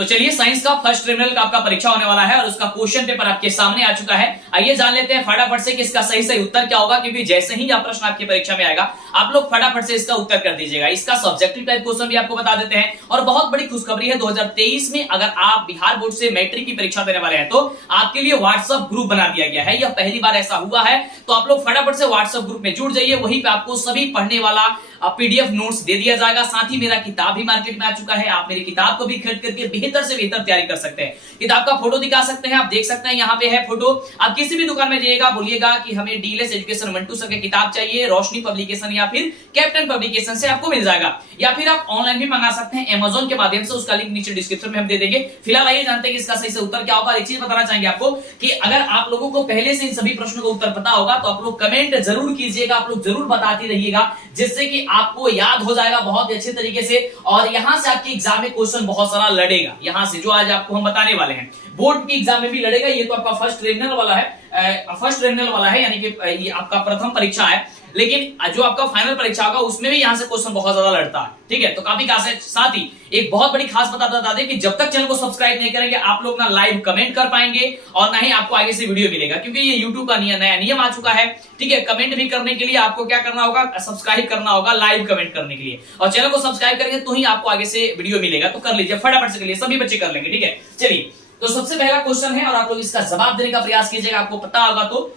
तो चलिए, साइंस का फर्स्ट टर्मिनल का आपका परीक्षा होने वाला है और उसका क्वेश्चन पेपर आपके सामने आ चुका है। आइए जान लेते हैं फटाफट से कि इसका सही उत्तर क्या होगा, क्योंकि जैसे ही यह प्रश्न आपकी परीक्षा में आएगा आप लोग फटाफट से इसका उत्तर कर दीजिएगा। इसका सब्जेक्टिव टाइप क्वेश्चन भी आपको बता देते हैं और बहुत बड़ी खुशखबरी है, 2023 में अगर आप बिहार बोर्ड से मैट्रिक की परीक्षा देने वाले हैं तो आपके लिए व्हाट्सएप ग्रुप बना दिया गया है। यह पहली बार ऐसा हुआ है, तो आप लोग फटाफट से व्हाट्सएप ग्रुप में जुड़ जाइए। वहीं पे आपको सभी पढ़ने वाला पीडीएफ नोट्स दे दिया जाएगा। साथ ही मेरा किताब भी मार्केट में आ चुका है, आप मेरी किताब को भी खरीद करके बेहतर से बेहतर तैयारी कर सकते हैं। किताब का फोटो दिखा सकते हैं, आप देख सकते हैं यहाँ पे है फोटो। आप किसी भी दुकान में जाइएगा, बोलिएगा कि हमें डीएलएस एजुकेशन मंटू सर की किताब चाहिए, रोशनी पब्लिकेशन या फिर कैप्टन पब्लिकेशन से आपको मिल जाएगा। या फिर आप ऑनलाइन भी मंगा सकते हैं अमेज़न के माध्यम से, उसका लिंक नीचे डिस्क्रिप्शन में हम दे देंगे। फिलहाल आइए जानते हैं कि इसका सही से उत्तर क्या होगा। एक चीज बताना चाहेंगे आपको कि अगर आप लोगों को पहले से इन सभी प्रश्नों का उत्तर पता होगा तो आप लोग कमेंट जरूर कीजिएगा, आप लोग जरूर बताते रहिएगा, जिससे कि आपको याद हो जाएगा बहुत अच्छे तरीके से। और यहां से आपके एग्जाम में क्वेश्चन बहुत सारा लड़ेगा, यहां से जो आज आपको हम बताने वाले हैं बोर्ड के एग्जाम में भी लड़ेगा। ये तो आपका फर्स्ट टर्मिनल वाला है, यानी कि ये आपका प्रथम परीक्षा है, लेकिन जो आपका फाइनल परीक्षा होगा उसमें भी यहां से क्वेश्चन बहुत ज्यादा लड़ता है। ठीक है, तो काफी खास है। साथ ही एक बहुत बड़ी खास बता दें कि जब तक चैनल को सब्सक्राइब नहीं करेंगे आप लोग ना लाइव कमेंट कर पाएंगे और ना ही आपको आगे से वीडियो मिलेगा, क्योंकि ये यूट्यूब का नया नियम आ चुका है। ठीक है, कमेंट भी करने के लिए आपको क्या करना होगा, सब्सक्राइब करना होगा लाइव कमेंट करने के लिए, और चैनल को सब्सक्राइब करेंगे तो ही आपको आगे से वीडियो मिलेगा। तो कर लीजिए फटाफट से, कर लीजिए, सभी बच्चे कर लेंगे। ठीक है, चलिए, तो सबसे पहला क्वेश्चन है और आप लोग इसका जवाब देने का प्रयास कीजिएगा, आपको पता होगा। तो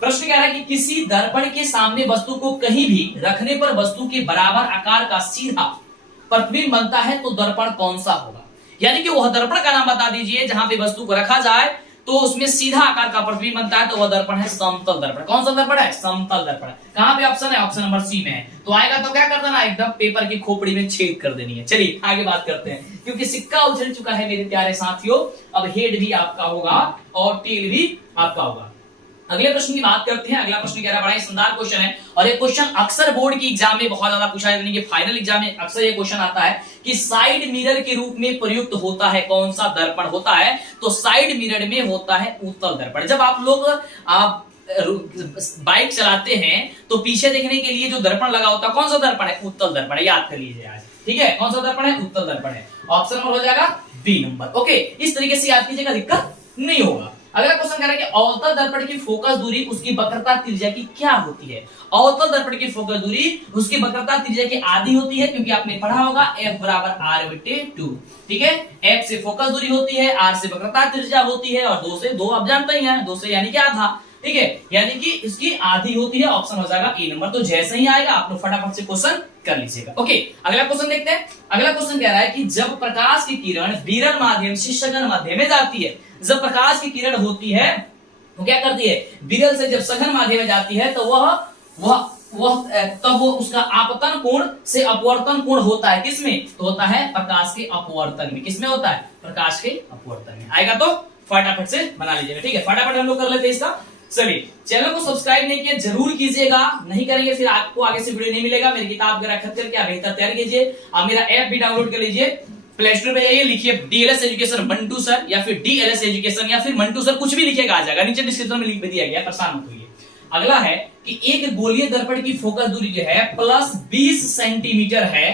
प्रश्न कह रहा है कि किसी दर्पण के सामने वस्तु को कहीं भी रखने पर वस्तु के बराबर आकार का सीधा प्रतिबिंब बनता है, तो दर्पण कौन सा होगा। यानी कि वह दर्पण का नाम बता दीजिए जहां पे वस्तु को रखा जाए तो उसमें सीधा आकार का प्रतिबिंब बनता है, तो वह दर्पण है समतल दर्पण। कौन सा दर्पण है? समतल दर्पण। कहां पे ऑप्शन है? ऑप्शन नंबर सी में है। तो आएगा तो क्या कर देना, एकदम पेपर की खोपड़ी में छेद कर देनी है। चलिए आगे बात करते हैं, क्योंकि सिक्का उछल चुका है मेरे प्यारे साथियों। अब हेड भी आपका होगा और टेल भी आपका होगा। अगले प्रश्न की बात करते हैं। अगला प्रश्न कह रहा है, बड़ा ही शानदार क्वेश्चन है और ये क्वेश्चन अक्सर बोर्ड की एग्जाम में बहुत ज्यादा पूछा जाता है, कि फाइनल एग्जाम में अक्सर ये क्वेश्चन आता है कि साइड मिरर के रूप में प्रयुक्त होता है कौन सा दर्पण होता है। तो साइड मिरर में होता है उत्तल दर्पण। जब आप लोग बाइक चलाते हैं तो पीछे देखने के लिए जो दर्पण लगा होता है, कौन सा दर्पण है? उत्तल दर्पण है, याद कर लीजिए आज। ठीक है, कौन सा दर्पण है? उत्तल दर्पण है। ऑप्शन नंबर हो जाएगा बी नंबर। ओके, इस तरीके से याद कीजिएगा, दिक्कत नहीं होगा। अगला क्वेश्चन कह रहा है कि अवतल दर्पण की फोकस दूरी उसकी वक्रता त्रिज्या की क्या होती है। अवतल दर्पण की फोकस दूरी उसकी वक्रता त्रिज्या की आधी होती है, क्योंकि आपने पढ़ा होगा F बराबर R/2। ठीक है, F से फोकस दूरी होती है, R से वक्रता त्रिज्या होती है और 2 से 2 आप जानते ही हैं, 2 से यानी कि आधा। ठीक है, यानी कि इसकी आधी होती है। ऑप्शन हो जाएगा ए नंबर। तो जैसे ही आएगा आप लोग फटाफट से क्वेश्चन कर लीजिएगा। ओके, अगला क्वेश्चन देखते हैं। अगला क्वेश्चन कह रहा है कि जब प्रकाश की किरण विरल माध्यम से सघन माध्यम में जाती है, जब प्रकाश की किरण होती है वो क्या करती है, विरल से जब सघन माध्यम में जाती है तो तब वो उसका आपतन कोण से अपवर्तन कोण होता है। किसमें? तो होता है प्रकाश के अपवर्तन में। किसमें होता है? प्रकाश के अपवर्तन में। आएगा तो फटाफट से बना लीजिएगा। ठीक है, फटाफट हम लोग कर लेते हैं इसका। चलिए, चैनल को सब्सक्राइब नहीं किया जरूर कीजिएगा, नहीं करेंगे फिर आपको आगे से वीडियो नहीं मिलेगा। मेरी किताब वगैरह खरीद करके आप बेहतर तैयार कीजिए। आप मेरा ऐप भी डाउनलोड कर लीजिए, प्ले स्टोर पे जाइए, लिखिए डीएलएस एजुकेशन मंटू सर या फिर डीएलएस एजुकेशन या फिर मंटू सर, कुछ भी लिखिएगा आ जाएगा। नीचे डिस्क्रिप्शन में लिंक भी दिया गया, परेशान मत होइए। अगला है कि एक गोलीय दर्पण की फोकस दूरी जो है प्लस 20 सेंटीमीटर है।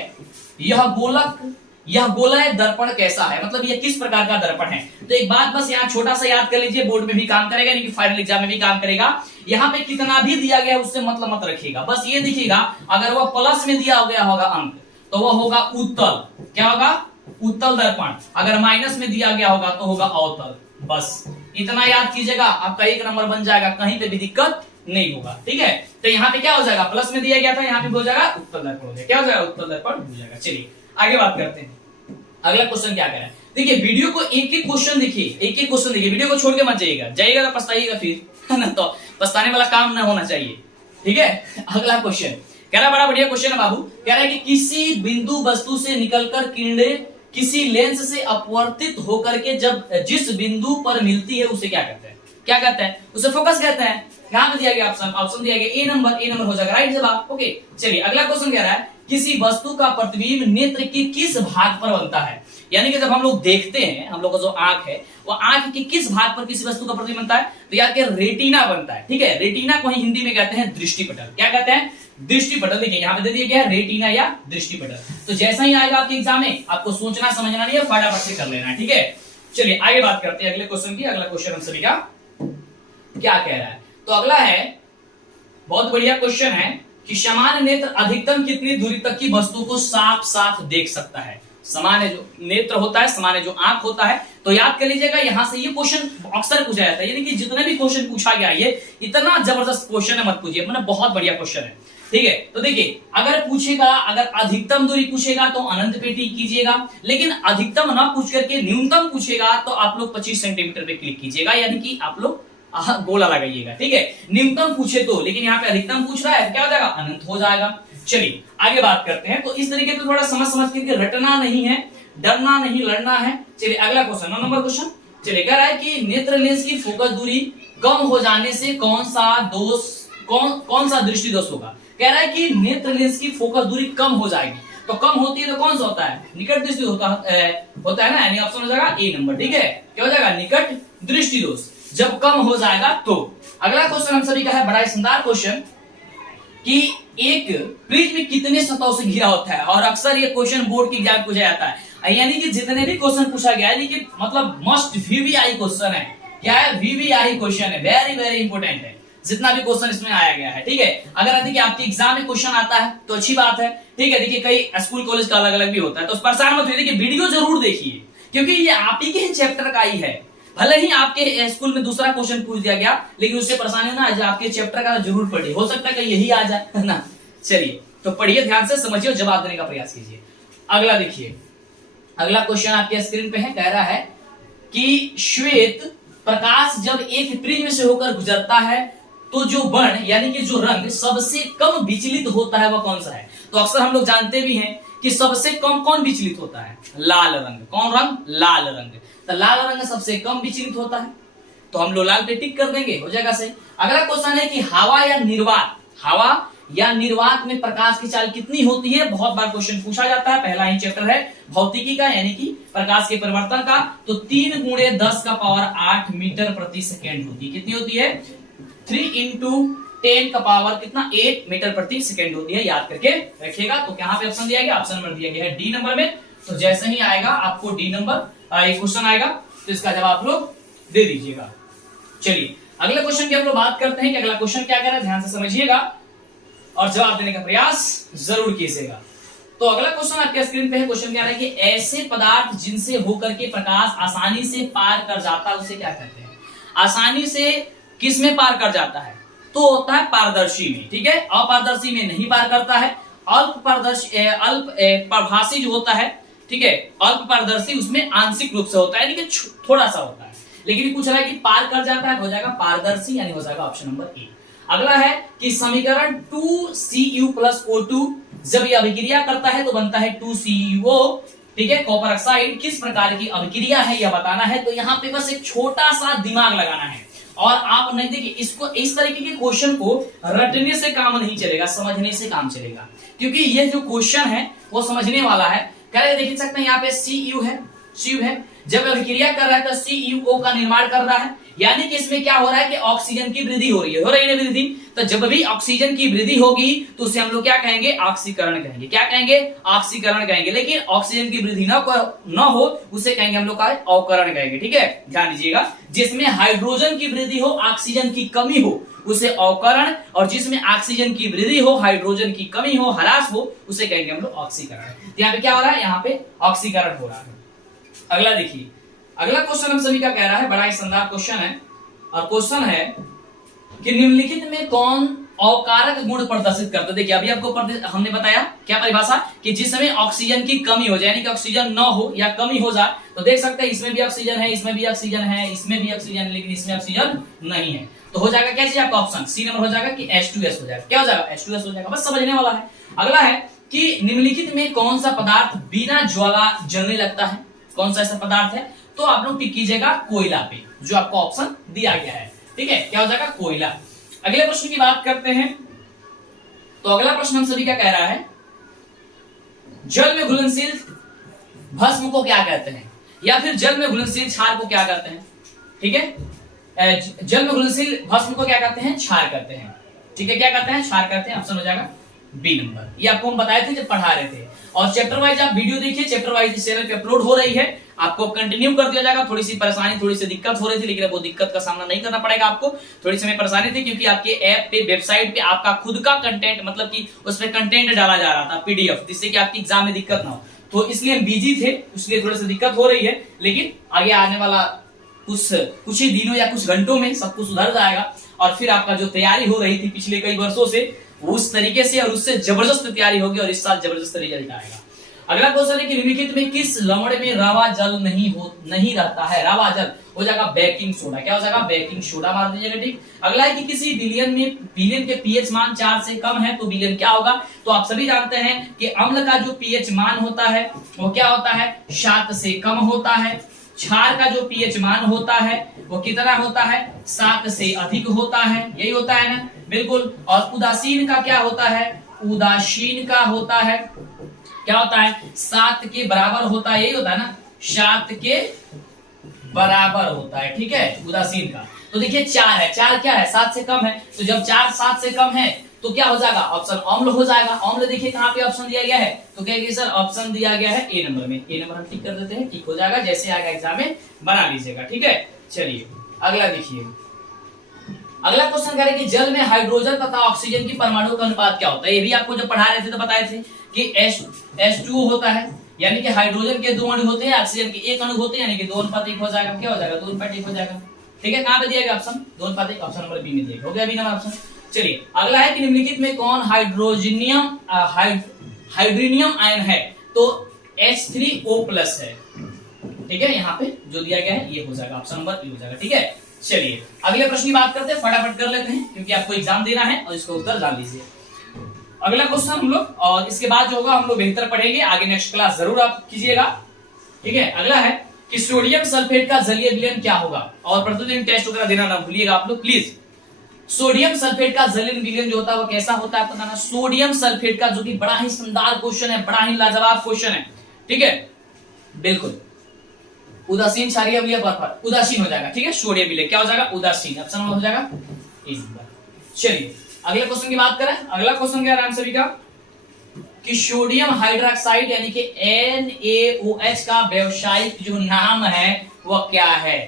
यह गोलाय दर्पण कैसा है, मतलब यह किस प्रकार का दर्पण है। तो एक बात बस यहाँ छोटा सा याद कर लीजिए, बोर्ड में भी काम करेगा, यानी कि फाइनल एग्जाम में भी काम करेगा। यहाँ पे कितना भी दिया गया उससे मतलब मत रखिएगा, बस ये देखिएगा अगर वह प्लस में दिया गया होगा अंक तो वह होगा उत्तल। क्या होगा? उत्तल दर्पण। अगर माइनस में दिया गया होगा तो होगा अवतल। बस इतना याद कीजिएगा, आपका 1 नंबर बन जाएगा, कहीं पे भी दिक्कत नहीं होगा। ठीक है, तो यहाँ पे क्या हो जाएगा, प्लस में दिया गया था, यहाँ पे हो जाएगा उत्तल दर्पण हो जाएगा। क्या हो जाएगा? उत्तल दर्पण हो जाएगा। चलिए आगे बात करते हैं। अगला क्वेश्चन क्या कह रहा है, देखिए वीडियो को एक एक क्वेश्चन देखिए, एक एक क्वेश्चन देखिए, वीडियो को छोड़ के मत जाइएगा तो पछताइएगा फिर, है ना। तो पछताने वाला काम ना होना चाहिए। ठीक है, अगला क्वेश्चन कह रहा है, बड़ा बढ़िया क्वेश्चन है बाबू। कह रहा है कि किसी बिंदु वस्तु से निकलकर किरणें किसी लेंस से अपवर्तित होकर के जब जिस बिंदु पर मिलती है उसे क्या कहते हैं? क्या कहते हैं? उसे फोकस कहते हैं। यहां पे दिया गया ऑप्शन दिया गया ए नंबर हो जाएगा राइट जवाब। ओके, चलिए अगला क्वेश्चन कह रहा है किसी वस्तु का प्रतिबिंब नेत्र के किस भाग पर बनता है। यानी कि जब हम लोग देखते हैं, हम लोग का जो आंख है वो आंख के किस भाग पर किसी वस्तु का प्रतिबिंब बनता है, तो यार के रेटिना बनता है। ठीक है, रेटिना को ही हिंदी में कहते हैं दृष्टि पटल। क्या कहते हैं? दृष्टिपटल। देखिए यहाँ पे दे दिया गया है रेटिना या दृष्टिपटल। तो जैसा ही आएगा आपके एग्जाम में, आपको सोचना समझना नहीं है, फटाफट से कर लेना है, ठीक है। चलिए आगे बात करते हैं अगले क्वेश्चन की। अगला क्वेश्चन हम सभी का क्या कह रहा है, तो अगला है बहुत बढ़िया क्वेश्चन है कि सामान्य नेत्र अधिकतम कितनी दूरी तक की वस्तु को साफ साफ देख सकता है। सामान्य जो नेत्र होता है, सामान्य जो आंख होता है, तो याद कर लीजिएगा यहां से ये क्वेश्चन अक्सर पूछा जाता है, यानी कि जितने भी क्वेश्चन पूछा गया ये इतना जबरदस्त क्वेश्चन है, मत पूछिए, मतलब बहुत बढ़िया क्वेश्चन है, ठीक है। तो देखिए अगर पूछेगा, अगर अधिकतम दूरी पूछेगा तो अनंत पे टिक कीजिएगा, लेकिन अधिकतम ना पूछ करके न्यूनतम पूछेगा तो आप लोग 25 सेंटीमीटर पे क्लिक कीजिएगा, यानी कि आप लोग गोला लगाइएगा, ठीक है। न्यूनतम पूछे तो, लेकिन यहाँ पे अधिकतम पूछ रहा है तो क्या हो जाएगा, अनंत हो जाएगा। चलिए आगे बात करते हैं। तो इस तरीके से थोड़ा समझ करके रटना नहीं है, डरना नहीं, लड़ना है। चलिए अगला क्वेश्चन, 9 नंबर क्वेश्चन। चलिए कह रहा है कि नेत्र लेंस की फोकस दूरी कम हो जाने से कौन सा दृष्टि दोष होगा। कह रहा है कि नेत्र लेंस की फोकस दूरी कम हो जाएगी, तो कम होती है तो कौन सा होता है, निकट दृष्टि होता है ना, यानी ऑप्शन हो जाएगा ए नंबर, ठीक है। क्या हो जाएगा, निकट दृष्टि दोष जब कम हो जाएगा तो। अगला क्वेश्चन हम सभी का है बड़ा शानदार क्वेश्चन कि एक प्रिज्म कितने सतहों से घिरा होता है, और अक्सर ये क्वेश्चन बोर्ड के एग्जाम पूछा जाता है, यानी कि जितने भी क्वेश्चन पूछा गया है, कि मतलब मस्ट वीवीआई क्वेश्चन है। क्या है, वीवीआई क्वेश्चन है, वेरी वेरी इंपोर्टेंट है, जितना भी क्वेश्चन इसमें आया गया है, ठीक है। अगर देखिए आपके एग्जाम में क्वेश्चन आता है तो अच्छी बात है, ठीक है। देखिए कई स्कूल कॉलेज का अलग अलग भी होता है, तो परेशान मत होइए, देखिए वीडियो जरूर देखिए, क्योंकि ये आप ही के चैप्टर का ही है। भले ही आपके स्कूल में दूसरा क्वेश्चन पूछ दिया गया, लेकिन उससे परेशानी ना आज आपके चैप्टर का जरूर पढ़िए, हो सकता है कि यही आ जाए, है ना। चलिए तो पढ़िए, ध्यान से समझिए और जवाब देने का प्रयास कीजिए। अगला देखिए, अगला क्वेश्चन आपके स्क्रीन पे है, कह रहा है कि श्वेत प्रकाश जब एक प्रिज्म से होकर गुजरता है तो जो वर्ण यानी कि जो रंग सबसे कम विचलित होता है वह कौन सा है। तो अक्सर हम लोग जानते भी हैं कि सबसे कम कौन विचलित होता है, लाल रंग। कौन रंग, लाल रंग। तो लाल रंग सबसे कम विचलित होता है, तो हम लोग लाल पे टिक कर देंगे, हो जाएगा सही। अगला क्वेश्चन है कि हवा या निर्वात में प्रकाश की चाल कितनी होती है। बहुत बार क्वेश्चन पूछा जाता है, पहला ही चैप्टर है भौतिकी का, यानी कि प्रकाश के परिवर्तन का। तो 3 × 10⁸ मीटर प्रति सेकेंड होती है। कितनी होती है, 3 × 10⁸ कितना, 8 मीटर प्रति सेकेंड होती है, याद करके रखिएगा। तो यहाँ पे ऑप्शन दिया गया, ऑप्शन नंबर दिया गया है डी नंबर में। तो जैसे ही आएगा आपको डी नंबर क्वेश्चन आएगा तो इसका जवाब आप लोग दे दीजिएगा। चलिए अगले क्वेश्चन की हम लोग बात करते हैं कि अगला क्वेश्चन क्या कह रहा है, ध्यान से समझिएगा और जवाब देने का प्रयास जरूर कीजिएगा। तो अगला क्वेश्चन आपके स्क्रीन पे है, क्वेश्चन क्या है कि ऐसे पदार्थ जिनसे होकर के प्रकाश आसानी से पार कर जाता है उसे क्या कहते हैं। आसानी से किस में पार कर जाता है, तो होता है पारदर्शी में, ठीक है। अपारदर्शी में नहीं पार करता है। अल्प प्रभासी जो होता है, ठीक है, अल्प पारदर्शी उसमें आंशिक रूप से होता है, यानी कि थोड़ा सा होता है। लेकिन पूछ रहा है कि पार कर जाता है, हो जाएगा पारदर्शी, यानी हो जाएगा ऑप्शन नंबर ए। अगला है कि समीकरण 2Cu + O2 जब यह अभिक्रिया करता है तो बनता है 2CuO, ठीक है। कॉपर ऑक्साइड किस प्रकार की अभिक्रिया है यह बताना है। तो यहाँ पे बस एक छोटा सा दिमाग लगाना है, और आप नहीं देखिए इसको, इस तरीके के क्वेश्चन को रटने से काम नहीं चलेगा, समझने से काम चलेगा, क्योंकि ये जो क्वेश्चन है वो समझने वाला है। देख सकते हैं यहाँ पे Cu है, जब अभिक्रिया कर रहा है तो CuO का निर्माण कर रहा है, यानी कि इसमें क्या हो रहा है कि ऑक्सीजन की वृद्धि हो रही है ना वृद्धि। तो जब भी ऑक्सीजन की वृद्धि होगी तो उसे हम लोग क्या कहेंगे, ऑक्सीकरण कहेंगे। क्या कहेंगे, ऑक्सीकरण कहेंगे। लेकिन ऑक्सीजन की वृद्धि न हो उसे कहेंगे हम लोग का अवकरण कहेंगे, ठीक है। ध्यान दीजिएगा, जिसमें हाइड्रोजन की वृद्धि हो ऑक्सीजन की कमी हो उसे अवकरण, और जिसमें ऑक्सीजन की वृद्धि हो हाइड्रोजन की कमी हो, ह्रास हो, उसे कहेंगे हम लोग ऑक्सीकरण। यहाँ पे क्या हो रहा है, यहाँ पे ऑक्सीकरण हो रहा है। अगला देखिए, अगला क्वेश्चन हम सभी का कह रहा है, बड़ा ही शानदार क्वेश्चन है, और क्वेश्चन है कि निम्नलिखित में कौन अवकारक गुण प्रदर्शित करता है। देखिए अभी आपको हमने बताया क्या परिभाषा, कि जिस समय ऑक्सीजन की कमी हो जाए, यानी कि ऑक्सीजन न हो या कमी हो जाए, तो देख सकते हैं इसमें भी ऑक्सीजन है, इसमें भी ऑक्सीजन है, इसमें भी ऑक्सीजन है, लेकिन इसमें ऑक्सीजन नहीं है। तो हो जाएगा क्या चीज, आपका ऑप्शन सी नंबर हो जाएगा कि H2S हो जाएगा। क्या हो जाएगा, H2S हो जाएगा, बस समझने वाला है। अगला है कि निम्नलिखित में कौन सा पदार्थ बिना ज्वाला जलने लगता है, कौन सा ऐसा पदार्थ है। तो आप लोग टिक कीजिएगा कोयला पे, जो आपको ऑप्शन दिया गया है, ठीक है। क्या हो जाएगा, कोयला। अगले प्रश्न की बात करते हैं, तो अगला प्रश्न हम सभी का कह रहा है, जल में घुलनशील भस्म को क्या कहते हैं, या फिर जल में घुलनशील क्षार को क्या कहते हैं, ठीक है। जल में घुलनशील भस्म को क्या कहते हैं, क्षार कहते हैं, ठीक है। क्या कहते हैं, क्षार कहते हैं, ऑप्शन हो जाएगा बी नंबर। ये आपको हम बताए थे जब पढ़ा रहे थे। और चैप्टर वाइज आप वीडियो देखिए, चैप्टर वाइज इस चैनल पे अपलोड हो रही है, आपको कंटिन्यू कर दिया जाएगा। थोड़ी सी परेशानी, थोड़ी सी दिक्कत हो रही थी, लेकिन अब वो दिक्कत का सामना नहीं करना पड़ेगा आपको। थोड़ी सी परेशानी थी क्योंकि आपके ऐप पे, वेबसाइट पे आपका खुद का कंटेंट, मतलब कि उसमें कंटेंट डाला जा रहा था पीडीएफ, जिससे कि आपकी एग्जाम में दिक्कत ना हो। तो इसलिए हम बिजी थे, इसलिए थोड़ी सी दिक्कत हो रही है, लेकिन आगे आने वाला कुछ ही दिनों या कुछ घंटों में सब कुछ सुधर जाएगा। और फिर आपका जो तैयारी हो रही थी पिछले कई वर्षों से, उस तरीके से और उससे जबरदस्त तैयारी होगी और इस साल जबरदस्त रिजल्ट आएगा। अगला क्वेश्चन है कि निम्नलिखित में किस लवण में रवा जल नहीं रहता है? रवा जल हो जाएगा बेकिंग सोडा। क्या हो जाएगा? बेकिंग सोडा मार दीजिएगा, ठीक। अगला है कि किसी विलयन के पीएच मान 4 से कम है तो विलयन क्या होगा? तो आप सभी जानते हैं कि अम्ल का जो पीएच मान होता है वो क्या होता है? 7 से कम होता है। क्षार का जो पीएच मान होता है वो कितना होता है? 7 से अधिक होता है। यही होता है ना? बिल्कुल। और उदासीन का क्या होता है? उदासीन का होता है, क्या होता है? 7 के बराबर होता है। यही होता है ना? 7 के बराबर होता है, ठीक है, उदासीन का। तो देखिए 4 है, 4 क्या है? 7 से कम है। तो जब 4 7 से कम है तो क्या हो जाएगा? ऑप्शन अम्ल हो जाएगा। अम्ल देखिए कहां पे ऑप्शन दिया गया है? तो क्या है सर? ऑप्शन दिया गया है ए नंबर में। ए नंबर हम टिक कर देते हैं, ठीक हो जाएगा। जैसे आएगा एग्जाम में बना लीजिएगा, ठीक है। चलिए अगला देखिए। अगला क्वेश्चन कह रहे हैं कि जल में हाइड्रोजन तथा ऑक्सीजन की परमाणु का अनुपात क्या होता है? ये भी आपको जब पढ़ा रहे थे तो बताए थे कि H2O होता है, यानी कि हाइड्रोजन के 2 अणु होते हैं, ऑक्सीजन के 1 अणु होते हैं, यानी कि 2:1 हो जाएगा। क्या हो जाएगा? 2:1 हो जाएगा, ठीक है। कहां पे दिया गया ऑप्शन? 2:1, ऑप्शन नंबर बी में दिया गया। हो गया बी नंबर ऑप्शन। चलिए अगला है कि निम्नलिखित में कौन हाइड्रोनियम आयन है? तो H3O+ है, ठीक है। यहाँ पे जो दिया गया है ये हो जाएगा, ऑप्शन नंबर बी हो जाएगा, ठीक है। चलिए अगले प्रश्न की बात करते हैं, फटाफट कर लेते हैं क्योंकि आपको एग्जाम देना है और इसका उत्तर जान लीजिए। अगला क्वेश्चन हम लोग, और इसके बाद जो होगा हम लोग बेहतर पढ़ेंगे आगे, नेक्स्ट क्लास जरूर आप कीजिएगा, ठीक है। अगला है कि सोडियम सल्फेट का जलीय विलयन क्या होगा? और प्रतिदिन टेस्ट वगैरह देना ना भूलिएगा आप लोग प्लीज। सोडियम सल्फेट का जलीय विलयन जो होता है वो कैसा होता है बताना। सोडियम सल्फेट का, जो कि बड़ा ही शानदार क्वेश्चन है, बड़ा ही लाजवाब क्वेश्चन है, ठीक है, बिल्कुल। उदासीन, क्षारीय अम्लीय, बर्फर, उदासीन हो जाएगा, ठीक है। सोडियम विलय क्या हो जाएगा? उदासीन, ऑप्शन हो जाएगा ए नंबर। चलिए अगले क्वेश्चन की बात करें। अगला क्वेश्चन क्या है सभी का कि सोडियम हाइड्रोक्साइड यानी कि NaOH का व्यावसायिक जो नाम है वो क्या है?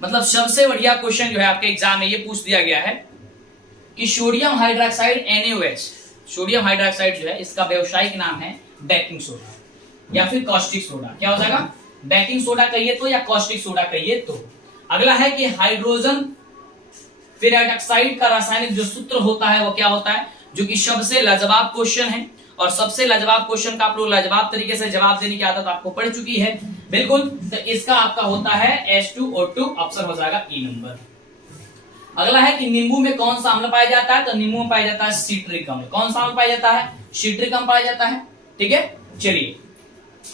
मतलब सबसे बढ़िया क्वेश्चन जो है आपके एग्जाम में ये पूछ दिया गया है कि sodium hydroxide NaOH, sodium hydroxide जो है इसका व्यावसायिक नाम है बेकिंग सोडा या फिर कॉस्टिक सोडा। क्या हो जाएगा? बेकिंग सोडा कहिए तो या कॉस्टिक सोडा कहिए तो। अगला है कि हाइड्रोजन पेरोक्साइड का रासायनिक जो सूत्र होता है वो क्या होता है? जो कि सबसे लाजवाब क्वेश्चन है, और सबसे लाजवाब क्वेश्चन का आप लोग लाजवाब तरीके से जवाब देने की आदत आपको पड़ चुकी है, बिल्कुल। तो इसका आपका होता है H2O2, ऑप्शन हो जाएगा ई नंबर। अगला है कि नींबू में कौन सा अम्ल पाया जाता है? तो नींबू में पाया जाता है सिट्रिक अम्ल। कौन सा अम्ल पाया जाता है? सिट्रिक अम्ल पाया जाता है, ठीक है। चलिए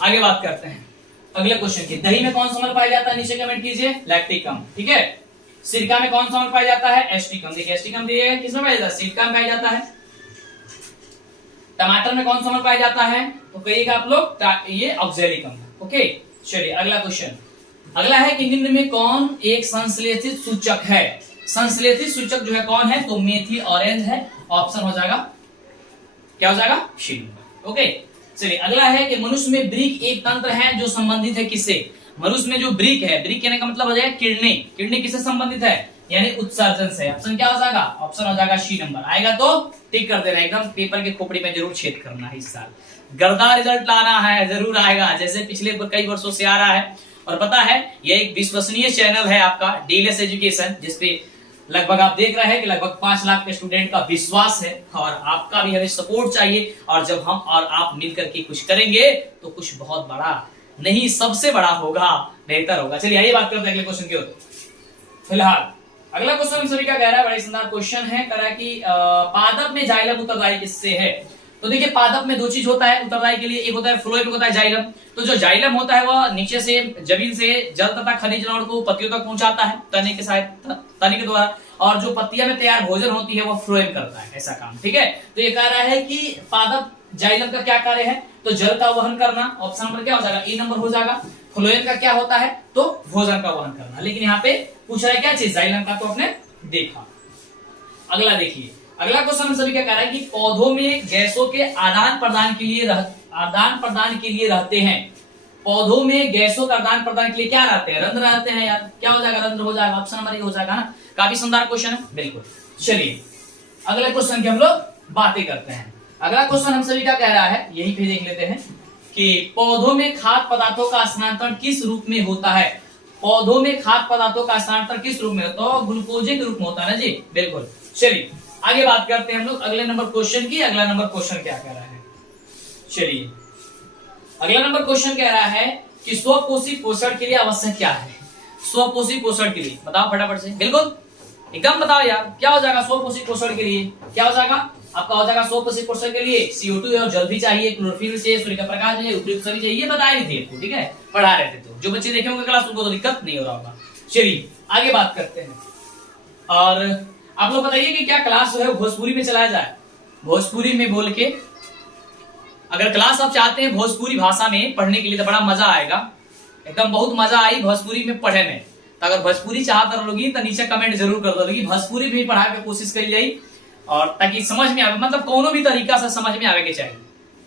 आगे बात करते हैं अगले क्वेश्चन की। दही में कौन सा अम्ल पाया जाता है? नीचे कमेंट कीजिए, लैक्टिक अम्ल, ठीक है। सिरका में कौन सा अम्ल पाया जाता है? एस्टिक अम्ल। देखिए एस्टिक अम्ल दिए किसमें पाया जाता है? सिरका में पाया जाता है। टमाटर में कौन सा अम्ल पाया जाता है? तो कहिएगा आप लोग ये ऑक्सैलिक अम्ल, ओके। चलिए अगला क्वेश्चन। अगला है कि निम्न में कौन एक संश्लेषित सूचक है? संश्लेषित सूचक जो है कौन है? तो मेथी ऑरेंज है, ऑप्शन हो जाएगा क्या हो जाएगा? She, okay. चलिए अगला है कि मनुष्य में ब्रिक एक तंत्र है जो संबंधित है किससे? मनुष्य में जो ब्रिक है, ब्रिक कहने का मतलब हो जाएगा किडनी। किडनी किससे संबंधित है? यानी उत्सर्जन से। ऑप्शन क्या हो जाएगा? ऑप्शन हो जाएगा सी नंबर। आएगा तो टिक कर देना, एकदम पेपर के खोपड़ी में जरूर छेद करना है। इस साल गर्दा रिजल्ट लाना है, जरूर आएगा, जैसे पिछले कई वर्षों से आ रहा है। और पता है ये एक विश्वसनीय चैनल है आपका डीएलएस एजुकेशन, जिसपे लगभग आप देख रहे हैं कि लगभग 5 लाख के स्टूडेंट का विश्वास है, और आपका भी हमें सपोर्ट चाहिए। और जब हम और आप मिलकर के कुछ करेंगे तो कुछ बहुत बड़ा नहीं, सबसे बड़ा होगा, बेहतर होगा। चलिए आइए बात करते हैं अगले क्वेश्चन की ओर। फिलहाल अगला क्वेश्चन हम सभी का कह रहा है, बड़ा शानदार क्वेश्चन है, कह रहा है कि पादप में जाइलम उत्तरदायी किससे है? तो देखिए पादप में 2 चीज होता है उत्तरदायी के लिए, एक होता है फ्लोएम, एक होता है जाइलम। तो जो जाइलम होता है वह नीचे से जमीन से जल तथा खनिज लवण को पत्तियों तक पहुंचाता है तने के साथ, तने के द्वारा, और जो पत्तियां में तैयार भोजन होती है वो फ्लोएम करता है ऐसा काम, ठीक है। तो ये कह रहा है कि पादप जाइलम का क्या कार्य है? तो जल का वहन करना, ऑप्शन नंबर क्या हो जाएगा? ए नंबर हो जाएगा। फ्लोएम का क्या होता है? तो भोजन का वहन करना। लेकिन यहाँ पे पूछ रहा है क्या चीज? जाइलम का, तो आपने देखा। अगला देखिए अगला क्वेश्चन हम सभी क्या कह रहा है कि पौधों में गैसों के आदान प्रदान के लिए रहते हैं। पौधों में गैसों का आदान प्रदान के लिए क्या रहते हैं? रंध्र रहते हैं यार। क्या हो जाएगा? रंध्र हो जाएगा। ऑप्शन नंबर ए हो जाएगा ना। काफी शानदार क्वेश्चन है। बिल्कुल। चलिए अगले क्वेश्चन की हम लोग बातें करते हैं। अगला क्वेश्चन हम सभी क्या कह रहा है, यही पे देख लेते हैं कि पौधों में खाद्य पदार्थों का स्थानांतरण किस रूप में होता है? पौधों में खाद्य पदार्थों का स्थानांतरण किस रूप में होता है? तो ग्लूकोज के रूप में होता है ना जी। बिल्कुल। चलिए आगे बात करते हैं हम लोग अगले नंबर क्वेश्चन की। अगला नंबर क्वेश्चन क्या कह रहा है? चलिए अगला नंबर क्वेश्चन कह रहा है कि स्वपोषी पोषण के लिए आवश्यक क्या है? स्वपोषी पोषण के लिए बताओ फटाफट से। बिल्कुल एकदम बताओ यार, क्या हो जाएगा स्वपोषी पोषण के लिए? क्या हो जाएगा आपका? हो जाएगा स्वपोषी पोषण के लिए CO2 और जल भी चाहिए, क्लोरोफिल चाहिए, सूर्य का प्रकाश चाहिए, उपयुक्त सभी चाहिए। ये बताए नहीं थे, ठीक है, पढ़ा रहे थे। तो जो बच्चे देखे होंगे क्लास उनको तो दिक्कत नहीं हो रहा होगा। चलिए आगे बात करते हैं। और आप लोग बताइए कि क्या क्लास जो है भोजपुरी में चलाया जाए? भोजपुरी में बोल के अगर क्लास आप चाहते हैं भोजपुरी भाषा में पढ़ने के लिए तो बड़ा मजा आएगा, एकदम बहुत मजा आई भोजपुरी में पढ़े में। तो अगर भोजपुरी चाहते रहोगी तो नीचे कमेंट जरूर कर दोगी। भोजपुरी भी पढ़ा के कोशिश करी जाए और ताकि समझ में आवे, मतलब कोनो भी तरीका से समझ में आवे के चाहिए,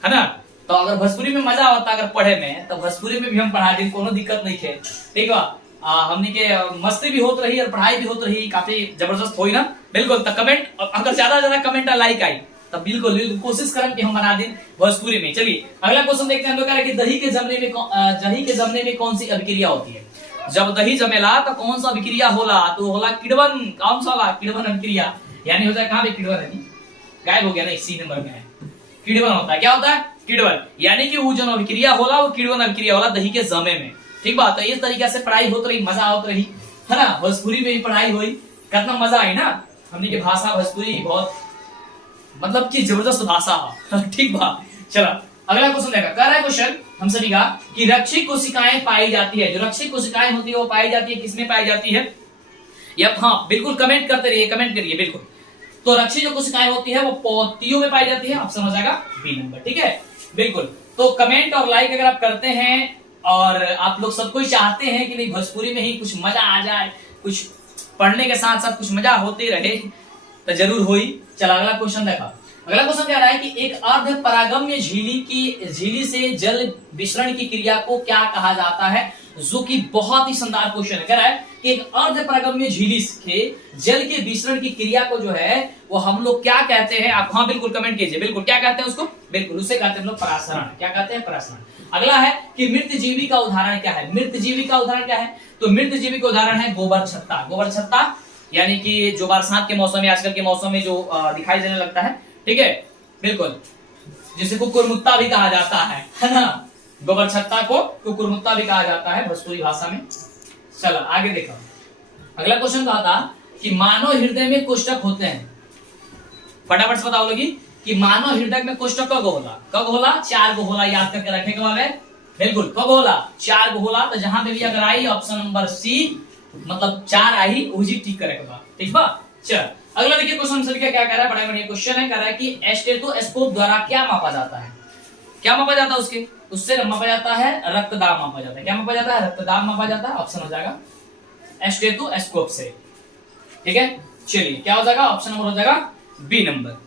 है ना। तो अगर भोजपुरी में मजा आता अगर पढ़े में तो भोजपुरी में भी हम पढ़ा दें, कोनो दिक्कत नहीं है। ठीक है, हमने के मस्ती भी होत रही और पढ़ाई भी होत रही, काफी जबरदस्त हुई ना। बिल्कुल। तो कमेंट अगर ज्यादा कमेंट लाइक आई तो बिल्कुल कोशिश करें कि हम बना दें भोजपुरी में। चलिए अगला क्वेश्चन देखते हैं हम लोग कह रहे हैं कि दही के जमने में कौन सी अभिक्रिया होती है? जब दही जमेला तो कौन सा अभिक्रिया होला? तो होला किण्वन। कौन सा होला? किण्वन अभिक्रिया। यानी हो जाए कहां पे किण्वन है? गायब हो गया ना, इसी नंबर में है। किण्वन होता है। क्या होता है? किण्वन। यानी कि वो जो अभिक्रिया होला वो किण्वन अभिक्रिया होला दही के जमे में। ठीक बात है। इस तरीके से पढ़ाई होत रही, मजा होत रही, है ना। भोजपुरी में भी पढ़ाई हुई, कितना मजा आई ना। हमने की भाषा भोजपुरी बहुत मतलब कि जबरदस्त भाषा है। ठीक बात। चलो अगला क्वेश्चन देखा। कह रहा है क्वेश्चन हम सभी का कि रक्षित कोशिकाएं पाई जाती है। जो रक्षित कोशिकाएं होती है वो पाई जाती है किसमें पाई जाती है? यप हाँ बिल्कुल, कमेंट करते रहिए, कमेंट करिए। बिल्कुल। तो रक्षित जो कोशिकाएं होती है वो पौतियों में पाई जाती है। ऑप्शन हो जाएगा बी नंबर। ठीक है बिल्कुल। तो कमेंट और लाइक अगर आप करते हैं और आप लोग सब कोई चाहते हैं कि नहीं भोजपुरी में ही कुछ मजा आ जाए, कुछ पढ़ने के साथ साथ कुछ मजा होते रहे, तो जरूर होई। चला अगला क्वेश्चन देखा। अगला क्वेश्चन कह रहा है कि एक अर्ध परागम्य झिल्ली से जल विसरण की क्रिया को क्या कहा जाता है? जो कि बहुत ही शानदार क्वेश्चन है। कह रहा है कि एक अर्ध परागम्य झिल्ली के जल के विसरण की क्रिया को जो है वो हम लोग क्या कहते हैं? आप हाँ बिल्कुल कमेंट कीजिए। बिल्कुल क्या कहते हैं उसको? बिल्कुल उसे कहते हैं हम लोग परासरण। क्या कहते हैं? परासरण। अगला है कि मृत जीवी का उदाहरण क्या है? मृत जीवी का उदाहरण क्या है? तो मृत जीवी का उदाहरण है गोबर छत्ता। गोबर छत्ता यानी कि जो बरसात के मौसम में, आजकल के मौसम में जो दिखाई देने लगता है, ठीक है बिल्कुल, जिसे कुकुरमुत्ता भी कहा जाता है ना। गोबर छत्ता को कुकुरमुत्ता भी कहा जाता है भोजपुरी भाषा में। चलो आगे देखो। अगला क्वेश्चन कहा था कि मानव हृदय में कोष्ठक होते हैं। फटाफट से बताओ लोगी कि मानव हृदय में कोष्ठक कब होला? कब होला? 4 गो होला। याद करके रखे के बारे। बिल्कुल कब होला? 4 गो होला। तो जहां पे भी अगर आई ऑप्शन नंबर सी, मतलब 4 आई उसी ठीक करे के बाद। ठीक बा। चल अगला देखिए क्वेश्चन सभी का क्या कह रहा है। बड़ा बढ़िया क्वेश्चन है। कह रहा है कि स्टेथोस्कोप द्वारा क्या मापा जाता है? क्या मापा जाता है उसके? उससे मापा जाता है रक्तदाब मापा जाता है। क्या मापा जाता है? रक्तदाब मापा जाता है। ऑप्शन हो जाएगा स्टेथोस्कोप से। ठीक है चलिए क्या हो जाएगा? ऑप्शन नंबर हो जाएगा बी नंबर।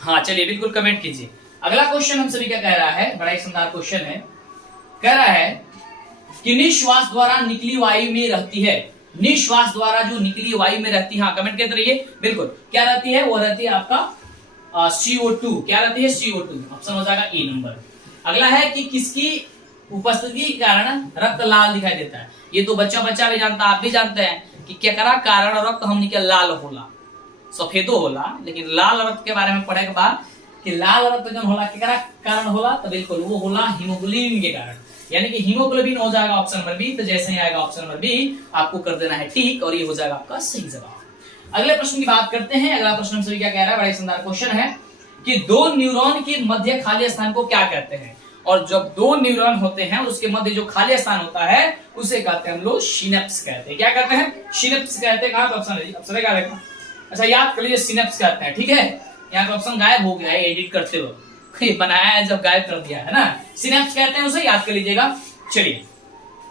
हाँ चलिए बिल्कुल कमेंट कीजिए। अगला क्वेश्चन हम सभी क्या कह रहा है, बड़ा ही शानदार क्वेश्चन है। कह रहा है कि निश्वास द्वारा निकली वायु में रहती है। निश्वास द्वारा जो निकली वायु में रहती है, हाँ कमेंट करते रहिए। बिल्कुल क्या रहती है? वो रहती है आपका CO2। क्या रहती है? CO2। ऑप्शन हो जाएगा ए नंबर। अगला है कि किसकी उपस्थिति के कारण रक्त लाल दिखाई देता है। ये तो बच्चा बच्चा भी जानता है, आप भी जानते हैं कि क्या कारण रक्त हमने के लाल होला, सफेदो होला, लेकिन लाल रक्त के बारे में पढ़े के बाद कि लाल रक्त जो होला क्या कारण होला, तो बिल्कुल वो होला हीमोग्लोबिन के कारण। यानी कि हीमोग्लोबिन हो जाएगा ऑप्शन नंबर बी। तो जैसे ही आएगा ऑप्शन नंबर बी आपको कर देना है टिक और ये हो जाएगा आपका सही जवाब। अगले प्रश्न की बात करते हैं। अगला प्रश्न सभी क्या कह रहा है, बड़ा शानदार क्वेश्चन है कि 2 न्यूरॉन के मध्य खाली स्थान को क्या कहते हैं? और जब 2 न्यूरॉन होते हैं उसके मध्य जो खाली स्थान होता है उसे कहते हैं हम लोग सिनेप्स कहते हैं। क्या कहते हैं? सिनेप्स कहते हैं। कहां पे ऑप्शन है? ऑप्शन क्या रहेगा? अच्छा याद कर लीजिए, सिनेप्स कहते हैं। ठीक है, यहाँ पे ऑप्शन गायब हो गया है एडिट करते हुए, बनाया है जब गायब कर दिया है ना। सिनेप्स कहते हैं, उसे याद कर लीजिएगा। चलिए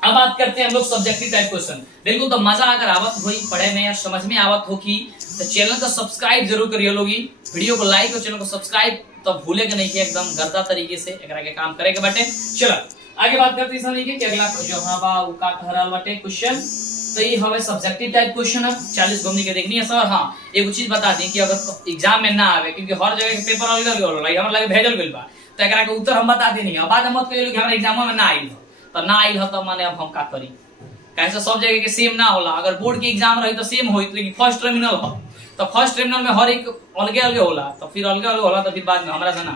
अब बात करते हैं हम लोग सब्जेक्टिव टाइप क्वेश्चन। बिल्कुल, तो मजा अगर आवत हो पढ़े में या समझ में आवत हो की तो चैनल को सब्सक्राइब जरूर करिए लोगी, वीडियो को लाइक और चैनल को सब्सक्राइब तो भूलेगा नहीं कि एकदम गर्दा तरीके से एकरा के काम करेगा बटे। चलो आगे बात करते हैं कि अगला जो हवा उ का कह रहल बटे क्वेश्चन, तो ये हवे सब्जेक्टिव टाइप क्वेश्चन है। 40 घूमने के देखनी है सर। हाँ एगो चीज बता दी कि अगर एग्जाम में ना आवे, क्योंकि हर जगह के पेपर अलग अलग होला, हमरा लगे भेजल गेल बा, तो एकरा के उत्तर हम बता देनी है। बाद मत कहियो कि हमरा एग्जाम में ना आइल हो, तो ना आइल हो तो माने अब हम का करी, कैसे सब जगह के सेम ना होला। अगर बोर्ड के एग्जाम रही तो सेम होई, लेकिन फर्स्ट टर्मिनल हो तो फर्स्ट टर्मिनल में हर एक अलगे अलगे होला, तो फिर अलगे अलगे होला तो फिर बाद में हमरा से ना,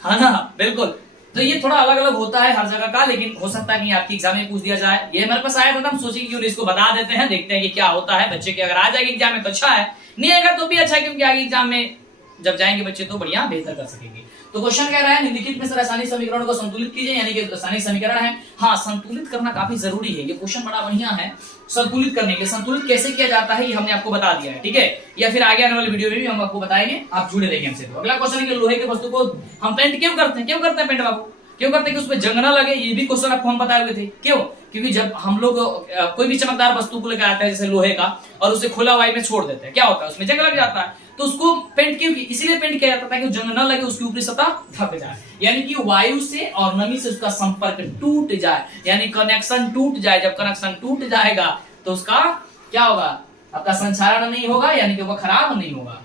है ना। बिल्कुल, तो ये थोड़ा अलग अलग होता है हर जगह का, लेकिन हो सकता है कि आपकी एग्जाम में पूछ दिया जाए। ये मेरे पास आया था, हम सोचे कि क्यों इसको बता देते हैं, देखते हैं कि क्या होता है बच्चे के। अगर आ जाएगी एग्जाम में तो अच्छा है, नहीं आएगा तो भी अच्छा है, क्योंकि आगे एग्जाम में जब जाएंगे बच्चे तो बढ़िया बेहतर कर सकेंगे। तो क्वेश्चन कह रहा है निम्नलिखित में से रासायनिक समीकरण को संतुलित कीजिए, यानी कि रासायनिक समीकरण है। हाँ, संतुलित करना काफी जरूरी है, ये क्वेश्चन बड़ा बढ़िया है। संतुलित करने के लिए संतुलित कैसे किया जाता है ये हमने आपको बता दिया है, ठीक है। या फिर आगे आने वाले वीडियो में भी हम आपको बताएंगे, आप जुड़े रहिए हमसे। तो अगला क्वेश्चन है कि लोहे के वस्तु को हम पेंट क्यों करते हैं? क्यों करते हैं पेंट बाबू? क्यों करते हैं कि उसमें जंग ना लगे। ये भी क्वेश्चन आपको हम बताए हुए थे। क्यों? क्योंकि जब हम लोग कोई भी चमकदार वस्तु को लेकर आते हैं जैसे लोहे का, और उसे खुला वायु में छोड़ देते हैं, क्या होता है उसमें जंग लग जाता है। तो उसको पेंट क्यों, इसीलिए पेंट किया जाता है कि जंग न लगे, उसकी ऊपरी सतह ढक जाए, यानी कि वायु से और नमी से उसका संपर्क टूट जाए, यानी कनेक्शन टूट जाए। जब कनेक्शन टूट जाएगा तो उसका क्या होगा, आपका संचारण नहीं होगा, यानी कि वो खराब नहीं होगा।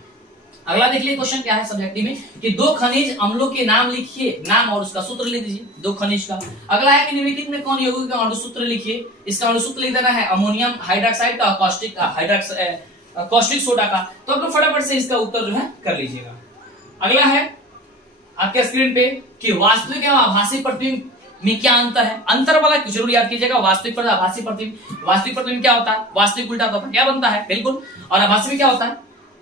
अगला देख लीजिए क्वेश्चन क्या है सब्जेक्टिव में कि दो खनिज अम्लों के नाम लिखिए, नाम और उसका सूत्र लिख दीजिए दो खनिज का। अगला है कि निम्नलिखित में कौन यौगिक का अणुसूत्र लिखिए, इसका अणुसूत्र लिख देना है अमोनियम हाइड्रोक्साइड का, कॉस्टिक सोडा का। तो आप लोग फटाफट से इसका उत्तर जो है कर लीजिएगा। अगला है आपके स्क्रीन पे कि वास्तविक एवं आभासी प्रतिबिंब में क्या अंतर है। अंतर वाला जरूर याद कीजिएगा, वास्तविक पर आभासी प्रतिबिंब। वास्तविक प्रतिबिंब क्या होता है, वास्तविक उल्टा होता है, क्या बनता है, बिल्कुल। और आभासी में क्या होता है,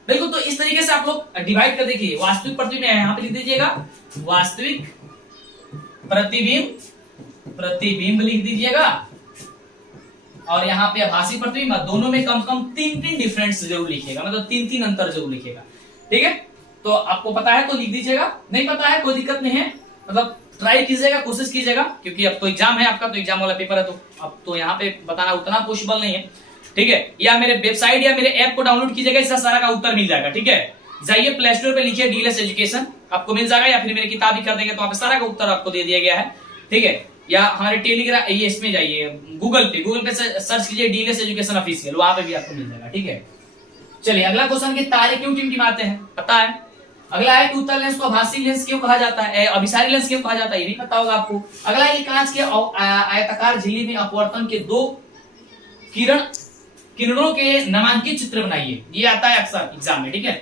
बिल्कुल। तो इस तरीके से आप लोग डिवाइड कर देखिए। वास्तविक प्रतिबिंब यहां पे लिख दीजिएगा, वास्तविक प्रतिबिंब लिख दीजिएगा, और यहाँ पे आभासी प्रतिबिंब, दोनों में कम से कम 3 डिफरेंस जरूर लिखिएगा, मतलब 3 अंतर जरूर लिखिएगा, ठीक है। तो आपको पता है तो लिख दीजिएगा, नहीं पता है कोई दिक्कत नहीं है, मतलब ट्राई कीजिएगा, कोशिश कीजिएगा, क्योंकि अब तो एग्जाम है आपका, तो एग्जाम वाला पेपर है, तो अब तो यहाँ पे बताना उतना पॉसिबल नहीं है, ठीक है। या मेरे वेबसाइट या मेरे ऐप को डाउनलोड कीजिएगा, इसका सारा का उत्तर मिल जाएगा, ठीक है। जाइए प्ले स्टोर पे लिखिए डीएलएस एजुकेशन, आपको मिल जाएगा, या फिर मेरी किताब भी कर देंगे तो वहां पे सारा का उत्तर आपको दे दिया गया है, ठीक है। या हमारे टेलीग्राम इसमें जाइए, गूगल पे सर्च कीजिए डीएलएस एजुकेशन ऑफिशियल, वहां पे भी आपको मिल जाएगा, ठीक है। चलिए अगला क्वेश्चन कि तारे क्यों टिमटिमाते हैं, पता है। अगला है कि उत्तल लेंस को आभासी लेंस क्यों कहा जाता है, अभिसारी लेंस क्यों कहा जाता है, ये भी पता होगा आपको। अगला है कि कांच के आयताकार झिल्ली में अपवर्तन के 2 किरणों के नामांकित चित्र बनाइए, ये आता है अक्सर एग्जाम में, ठीक है,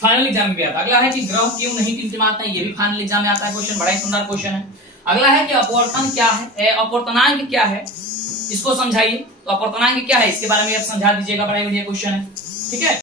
फाइनल एग्जाम में भी आता है। अगला है कि ग्रह क्यों नहीं टिमटिमाते हैं, ये भी फाइनल एग्जाम में आता है क्वेश्चन, बड़ा ही सुंदर क्वेश्चन है। अगला है कि अपवर्तन क्या है, अपवर्तनांक क्या है, इसको समझाइए। तो अपवर्तनांक क्या है इसके बारे में आप समझा दीजिएगा, बड़ा ही बढ़िया क्वेश्चन है, ठीक है।